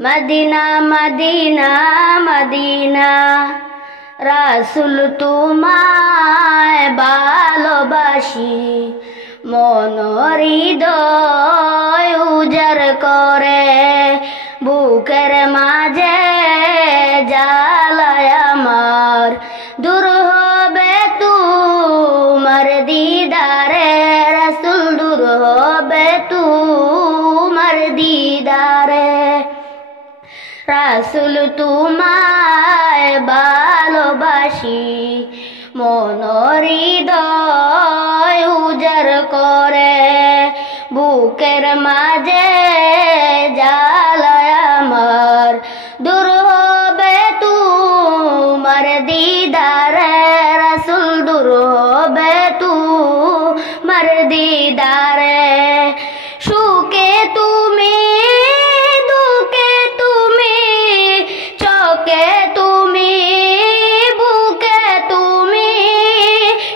Medina Medina Medina রাসূল তোমায় ভালোবাসি মন হৃদয় উজাড় করে বুকের মাঝে জ্বালায় আমার দূর হবে তোমার দিদারে রাসূল দূর হবে তোমার দিদারে রাসূল তোমায় ভালোবাসি মন হৃদয় উজাড় করে বুকের মাঝে জ্বালায় আমার দূর হবে তোমার দিদারে রাসূল দূর হবে তোমার দিদারে সুখে তুমি দুঃখে তুমি চোখে তুমি বুকে তুমি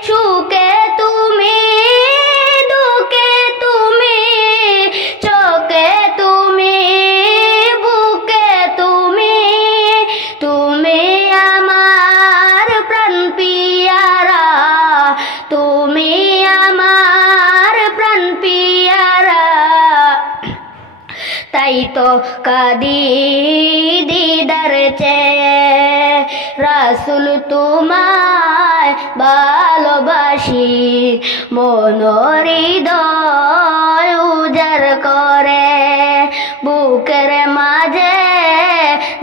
সুখে তুমি দুঃখে তুমি চোখে তুমি বুকে তুমি তুমি আমার প্রাণ পিয়ারা তুমি আমার প্রাণ পিয়ারা তাই তো কাঁদি দিদার চেয়ে রাসূল তোমায় ভালোবাসি মন হৃদয় উজাড় করে বুকের মাঝে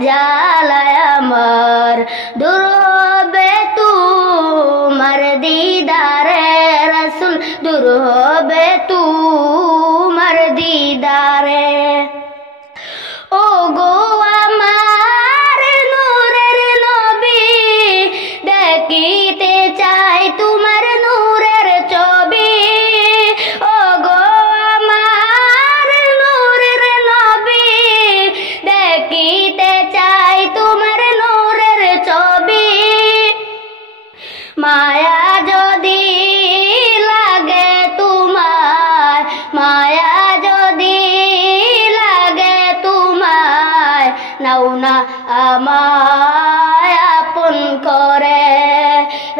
জ্বালায় আমার দূর হবে তোমার দিদারে রাসূল দূর হবে তোমার দিদারে ও গো আমার নূরের নবী দেখিতে চাই তোমার নূরের ছবি ও গো আমার নূরের নবী দেখিতে চাই তোমার নূরের ছবি মায়া যদি লাগে তোমায় মায়া যদি লাগে তোমায় নাও না আমায় আপন করে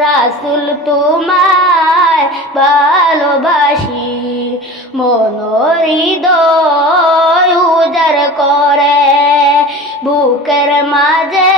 রাসূল তোমায় ভালোবাসি মন হৃদয় উজাড় করে বুকের মাঝে